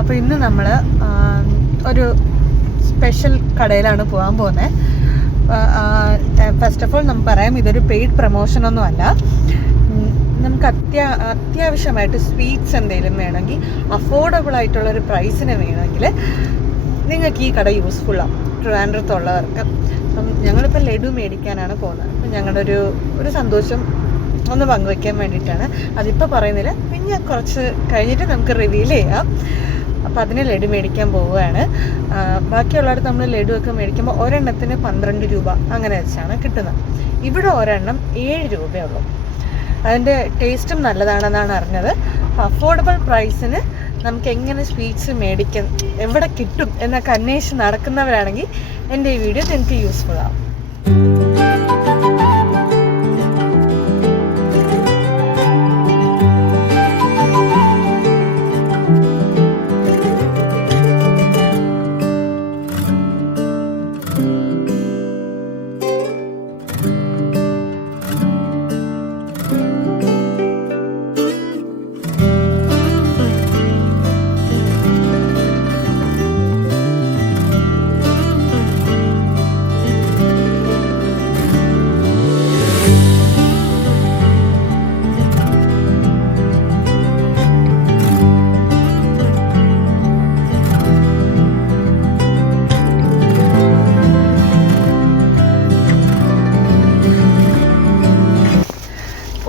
അപ്പോൾ ഇന്ന് നമ്മൾ ഒരു സ്പെഷ്യൽ കടയിലാണ് പോകാൻ പോകുന്നത്. ഫസ്റ്റ് ഓഫ് ഓൾ നമുക്ക് പറയാം, ഇതൊരു പെയ്ഡ് പ്രൊമോഷനൊന്നും അല്ല. നമുക്ക് അത്യാവശ്യമായിട്ട് സ്വീറ്റ്സ് എന്തെങ്കിലും വേണമെങ്കിൽ അഫോർഡബിൾ ആയിട്ടുള്ളൊരു പ്രൈസിന് വേണമെങ്കിൽ നിങ്ങൾക്ക് ഈ കട യൂസ്ഫുള്ളാണ്, ട്രിവാൻഡ്രത്തുള്ളവർക്ക്. അപ്പം ഞങ്ങളിപ്പോൾ ലഡു മേടിക്കാനാണ് പോകുന്നത്. അപ്പം ഞങ്ങളുടെ ഒരു സന്തോഷം ഒന്ന് പങ്കുവയ്ക്കാൻ വേണ്ടിയിട്ടാണ്. അതിപ്പോൾ പറയുന്നില്ല, പിന്നെ കുറച്ച് കഴിഞ്ഞിട്ട് നമുക്ക് റിവീൽ ചെയ്യാം. അപ്പോൾ അതിന് ലഡു മേടിക്കാൻ പോവുകയാണ്. ബാക്കിയുള്ളവർക്ക് നമ്മൾ ലഡു ഒക്കെ മേടിക്കുമ്പോൾ ഒരെണ്ണത്തിന് 12 രൂപ അങ്ങനെ വെച്ചാണ് കിട്ടുന്നത്. ഇവിടെ ഒരെണ്ണം 7 രൂപയുള്ളൂ. അതിൻ്റെ ടേസ്റ്റും നല്ലതാണെന്നാണ് അറിഞ്ഞത്. അഫോർഡബിൾ പ്രൈസിന് നമുക്ക് എങ്ങനെ സ്വീറ്റ്സ് മേടിക്കും, എവിടെ കിട്ടും എന്നൊക്കെ അന്വേഷിച്ച് നടക്കുന്നവരാണെങ്കിൽ എൻ്റെ ഈ വീഡിയോ നിങ്ങൾക്ക് യൂസ്ഫുൾ ആവും.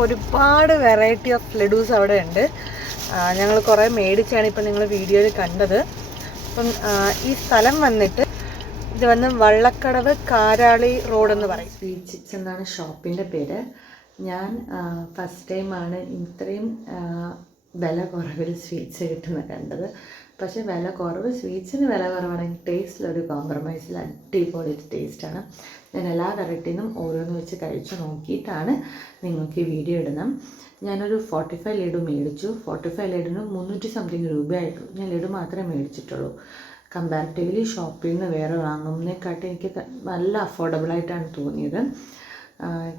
ഒരുപാട് വെറൈറ്റി ഓഫ് ലഡൂസ് അവിടെ ഉണ്ട്. ഞങ്ങൾ കുറേ മേടിച്ചാണ് ഇപ്പം നിങ്ങൾ വീഡിയോയിൽ കണ്ടത്. അപ്പം ഈ സ്ഥലം വന്നിട്ട് ഇത് വന്ന് വള്ളക്കടവ് കാരാളി റോഡ് എന്ന് പറയും. സ്വീറ്റ് ചിപ്സ് എന്നാണ് ഷോപ്പിൻ്റെ പേര്. ഞാൻ ഫസ്റ്റ് ടൈമാണ് ഇത്രയും വില കുറവിൽ സ്വീറ്റ്സ് കിട്ടുന്നത് കണ്ടത്. പക്ഷേ വില കുറവ്, സ്വീറ്റ്സിന് വില കുറവാണെങ്കിൽ ടേസ്റ്റിലൊരു കോംപ്രമൈസിൽ അടിപൊളി ടേസ്റ്റാണ്. ഞാൻ എല്ലാ വെറൈറ്റിന്നും ഓരോന്ന് വെച്ച് കഴിച്ച് നോക്കിയിട്ടാണ് നിങ്ങൾക്ക് ഈ വീഡിയോ ഇടണം. ഞാനൊരു 45 ലഡു മേടിച്ചു. 45 ലഡുവിന് 300 സംതിങ് രൂപയായിട്ടുള്ളൂ. ഞാൻ ലഡു മാത്രമേ മേടിച്ചിട്ടുള്ളൂ. കമ്പാരിറ്റീവ്ലി ഷോപ്പിൽ നിന്ന് വേറെ വാങ്ങുന്നതിനെക്കാട്ടും എനിക്ക് നല്ല അഫോർഡബിളായിട്ടാണ് തോന്നിയത്.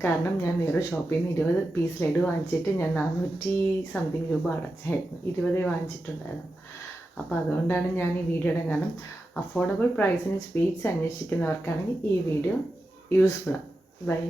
കാരണം ഞാൻ വേറെ ഷോപ്പിൽ നിന്ന് 20 പീസ് ലഡു വാങ്ങിച്ചിട്ട് ഞാൻ 400 സംതിങ് രൂപ അടച്ചായിരുന്നു. 20 വാങ്ങിച്ചിട്ടുണ്ടായിരുന്നു. അപ്പോൾ അതുകൊണ്ടാണ് ഞാൻ ഈ വീഡിയോ ഇടാൻ കാരണം അഫോർഡബിൾ പ്രൈസിന് സ്വീറ്റ്സ് അന്വേഷിക്കുന്നവർക്കാണെങ്കിൽ ഈ വീഡിയോ യൂസ്ഫുള്ളാണ്. ബൈ.